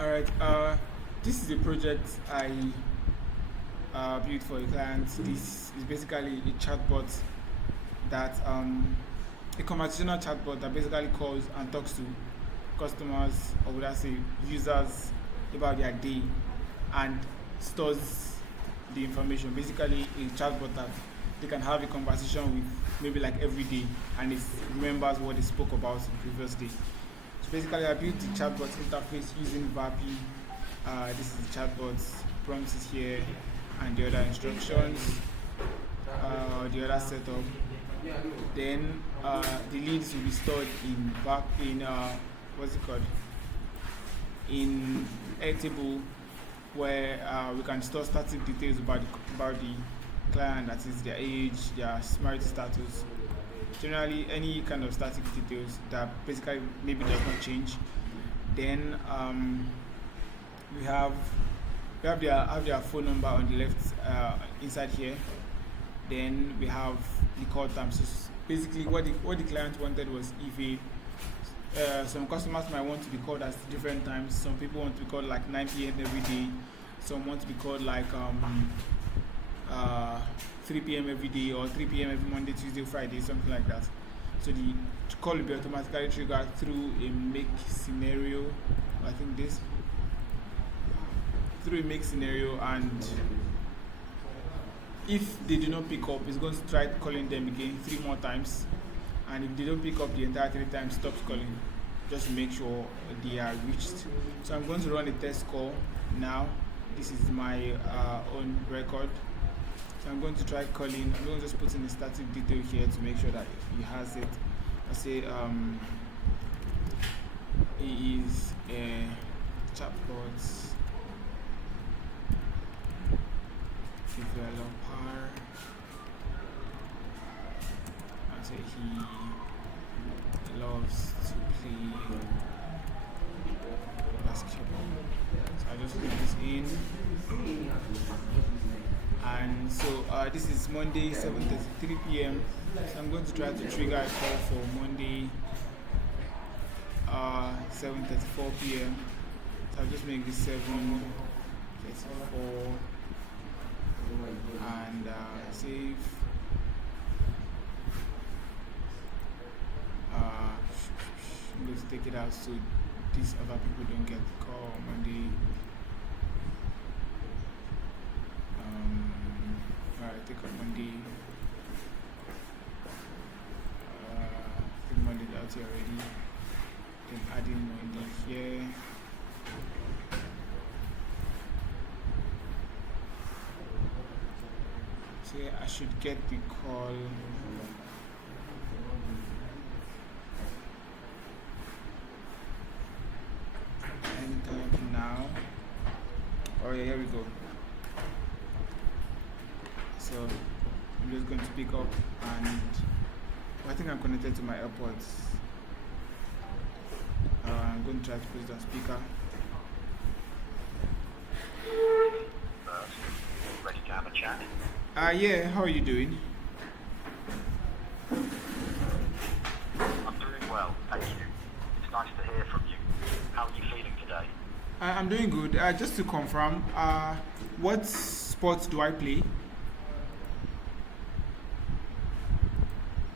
All right. This is a project I built for a client. This is basically a chatbot that a conversational chatbot that basically calls and talks to customers, or would I say users, about their day and stores the information. Basically, a chatbot that they can have a conversation with maybe like every day, and it remembers what they spoke about the previous day. So basically, I built the chatbot interface using Vapi. This is the chatbot's prompts is here, and the other instructions, the other setup. Then the leads will be stored in what's it called, in Airtable, where we can store static details about the client, that is their age, their marital status, generally any kind of static details that basically maybe does not change. Then we have their phone number on the left inside here. Then we have the call time. So basically, what the client wanted was if some customers might want to be called at different times. Some people want to be called like 9 p.m. every day. Some want to be called like uh, 3 p.m. every day, or 3 p.m. every Monday, Tuesday, Friday, something like that. So the call will be automatically triggered through a make scenario. I think this through a make scenario, and if they do not pick up, it's going to try calling them again 3 more times. And if they don't pick up the entire 3 times, stops calling, just to make sure they are reached. So I'm going to run a test call now. This is my own record. So I'm going to try calling. I'm going to just put in a static detail here to make sure that he has it. I say he is a chatbot developer. I say he loves to play basketball. So I just put this in. And so this is Monday, 7:33 p.m. So I'm going to try to trigger a call for Monday, 7:34 p.m. So I'll just make this 7:34 and save. I'm going to take it out so these other people don't get the call on Monday. Alright, take out Monday. I think Monday out here already. Then adding Monday here. So I should get the call anytime now. Oh yeah, here we go. So I'm just going to pick up, and I think I'm connected to my AirPods. I'm going to try to put it on speaker. Ready to have a chat? Yeah, how are you doing? I'm doing well, thank you. It's nice to hear from you. How are you feeling today? I'm doing good. Just to confirm, what sports do I play?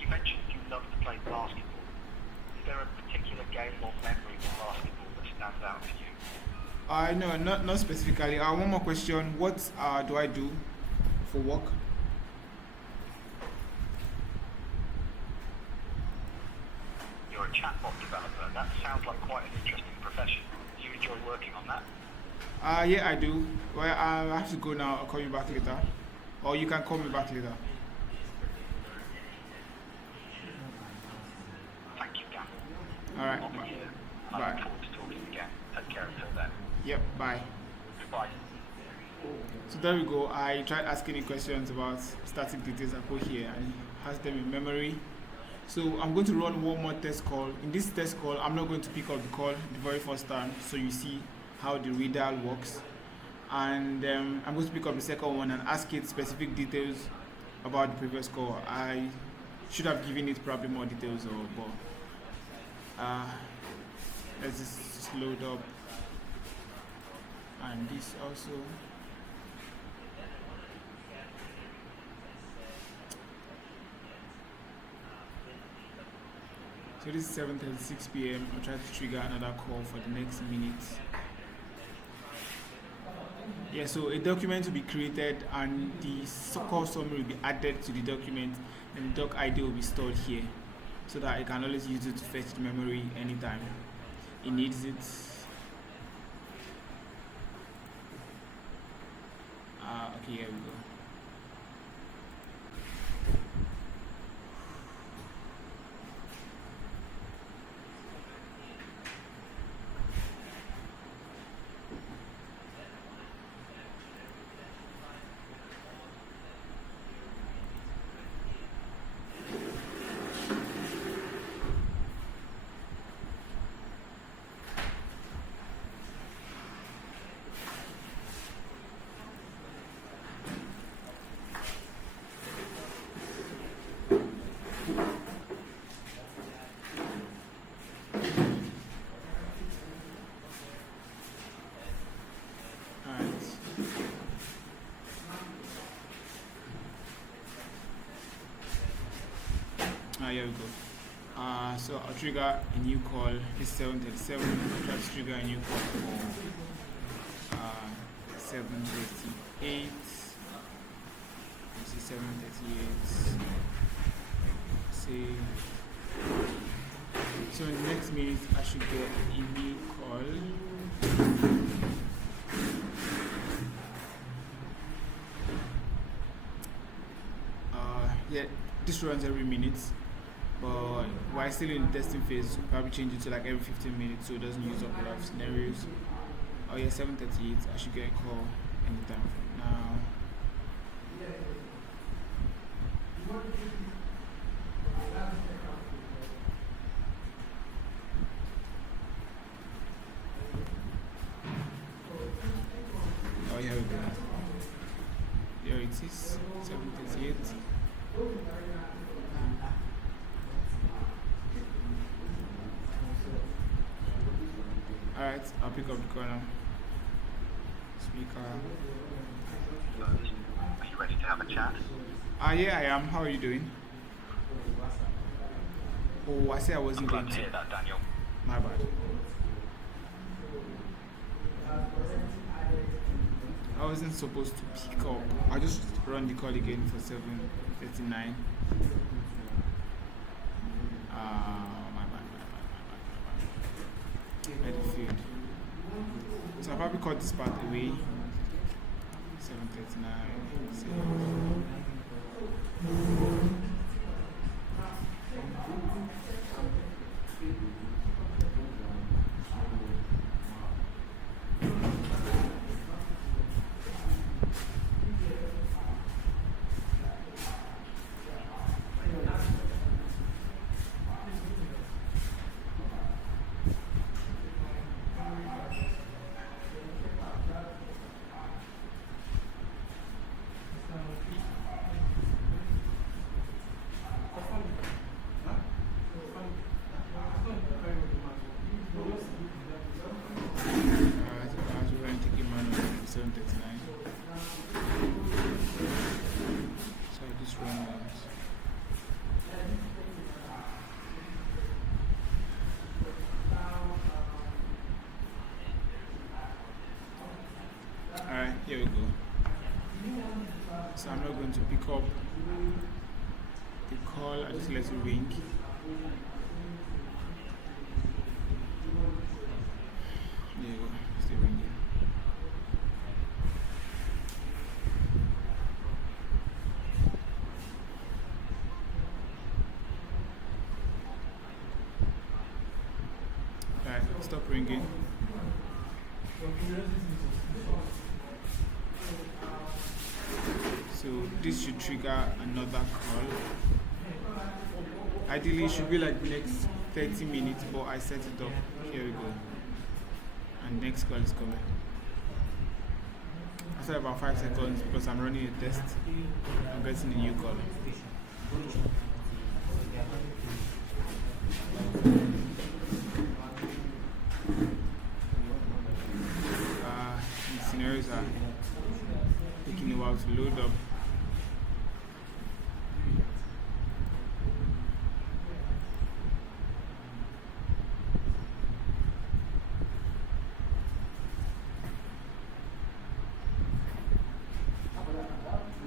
You mentioned you love to play basketball. Is there a particular game or memory of basketball that stands out to you? No, not specifically. One more question. What do I do for work? You're a chatbot developer. That sounds like quite an interesting profession. Do you enjoy working on that? Yeah, I do. Well, I have to go now. I'll call you back later. Or you can call me back later. Thank you, Dan. Alright, I'll be bye. here. I Bye. look forward to talking again. Take care until then. Yep, bye. Goodbye. So there we go. I tried asking any questions about static details I put here, and it has them in memory. So I'm going to run one more test call. In this test call, I'm not going to pick up the call the very first time, so you see how the Redial works. And I'm going to pick up the second one and ask it specific details about the previous call. I should have given it probably more details, but let's just load up and this also. So this is 7:36 p.m. I'll try to trigger another call for the next minute. Yeah, so a document will be created and the call summary will be added to the document, and the doc ID will be stored here so that I can always use it to fetch the memory anytime it needs it. Okay, here we go. Here we go. So I'll trigger a new call. It's 7:37. I'll try to trigger a new call for 7:38. This is 7:38. See. So in the next minute, I should get a new call. Yeah, this runs every minute. But while still in the testing phase, we'll probably change it to like every 15 minutes so it doesn't use up a lot of scenarios. Oh yeah, 7:38. I should get a call anytime from now. Oh, here we go. Here it is, 7:38. Alright, I'll pick up the call now. Speaker. Are you ready to have a chat? Yeah, I am. How are you doing? Oh, I said I wasn't going to. Hear that, Daniel. My bad. I wasn't supposed to pick up. I'll just run the call again for 7:39. So I'll probably cut this part away. 7:39. Here we go. So I'm not going to pick up the call, I just let it ring. There you go, still ringing. Alright, stop ringing. So this should trigger another call. Ideally it should be like the next 30 minutes, but I set it up. Here we go. And next call is coming. After about 5 seconds, because I'm running a test, I'm getting a new call. data taking a while to load up.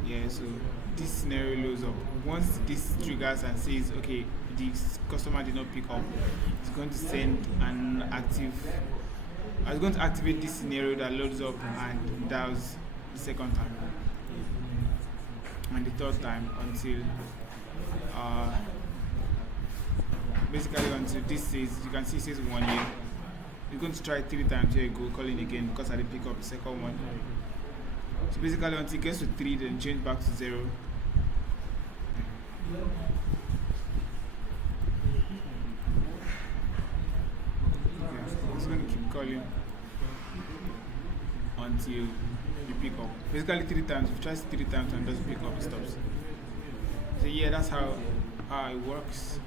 Yeah, so this scenario loads up. Once this triggers and says, okay, the customer did not pick up, it's going to send an active. It's going to activate this scenario that loads up and dials the second time and the third time until basically until this says, you can see it says 1 year. You're going to try 3 times. Here you go, calling again because I didn't pick up the second one. So basically until it gets to 3, then change back to 0. I'm just going to keep calling until you pick up. Basically 3 times. If you try 3 times and doesn't pick up, it stops. So yeah, that's how it works.